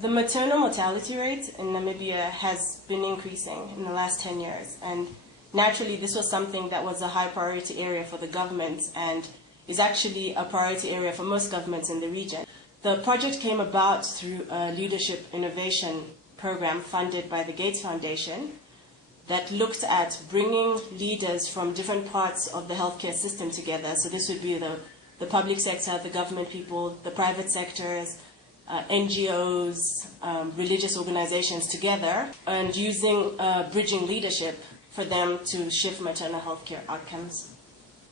The maternal mortality rate in Namibia has been increasing in the last 10 years, and naturally this was something that was a high priority area for the government and is actually a priority area for most governments in the region. The project came about through a leadership innovation program funded by the Gates Foundation that looked at bringing leaders from different parts of the healthcare system together. So this would be the public sector, the government people, the private sectors, NGOs, religious organizations together, and using bridging leadership for them to shift maternal healthcare outcomes.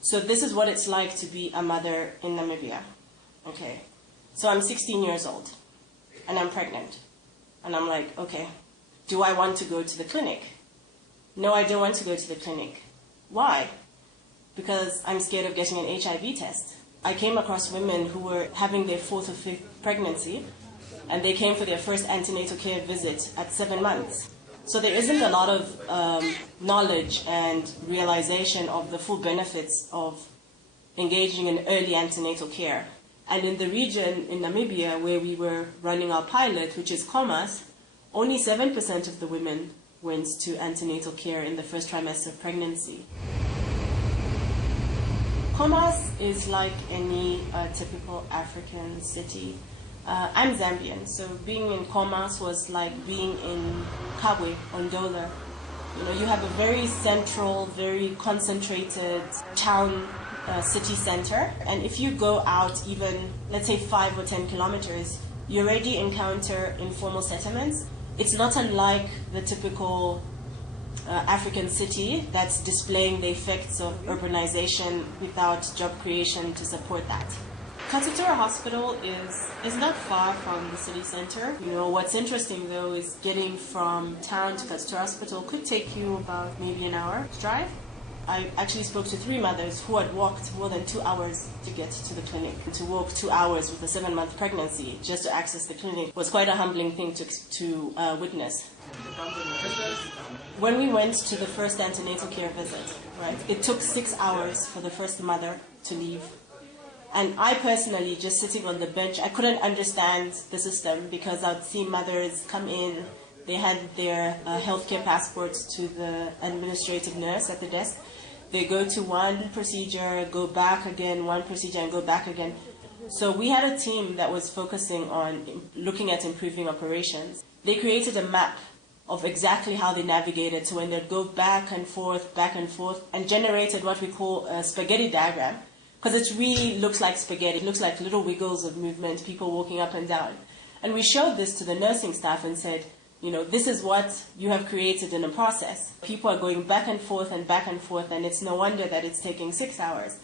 So this is what it's like to be a mother in Namibia. Okay, so I'm 16 years old, and I'm pregnant. And I'm like, okay, do I want to go to the clinic? No, I don't want to go to the clinic. Why? Because I'm scared of getting an HIV test. I came across women who were having their 4th or 5th pregnancy, and they came for their first antenatal care visit at 7 months. So there isn't a lot of knowledge and realization of the full benefits of engaging in early antenatal care. And in the region in Namibia where we were running our pilot, which is Khomas, only 7% of the women went to antenatal care in the first trimester of pregnancy. Khomas is like any typical African city. I'm Zambian, so being in Khomas was like being in Kabwe, Ondola. You know, you have a very central, very concentrated town city center, and if you go out even, let's say 5 or 10 kilometers, you already encounter informal settlements. It's not unlike the typical African city that's displaying the effects of urbanization without job creation to support that. Katutura Hospital is not far from the city center. You know, what's interesting though is getting from town to Katutura Hospital could take you about maybe an hour drive. I actually spoke to 3 mothers who had walked more than 2 hours to get to the clinic. To walk 2 hours with a 7-month pregnancy just to access the clinic was quite a humbling thing to witness. When we went to the first antenatal care visit, right, it took 6 hours for the first mother to leave. And I personally, just sitting on the bench, I couldn't understand the system because I'd see mothers come in, they had their healthcare passports to the administrative nurse at the desk. They go to one procedure, go back again, one procedure, and go back again. So we had a team that was focusing on looking at improving operations. They created a map of exactly how they navigated. So when they'd go back and forth, and generated what we call a spaghetti diagram, because it really looks like spaghetti. It looks like little wiggles of movement, people walking up and down. And we showed this to the nursing staff and said, you know, this is what you have created in a process. People are going back and forth, and it's no wonder that it's taking 6 hours.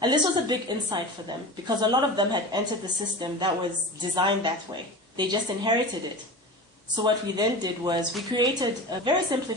And this was a big insight for them, because a lot of them had entered the system that was designed that way. They just inherited it. So what we then did was we created a very simplified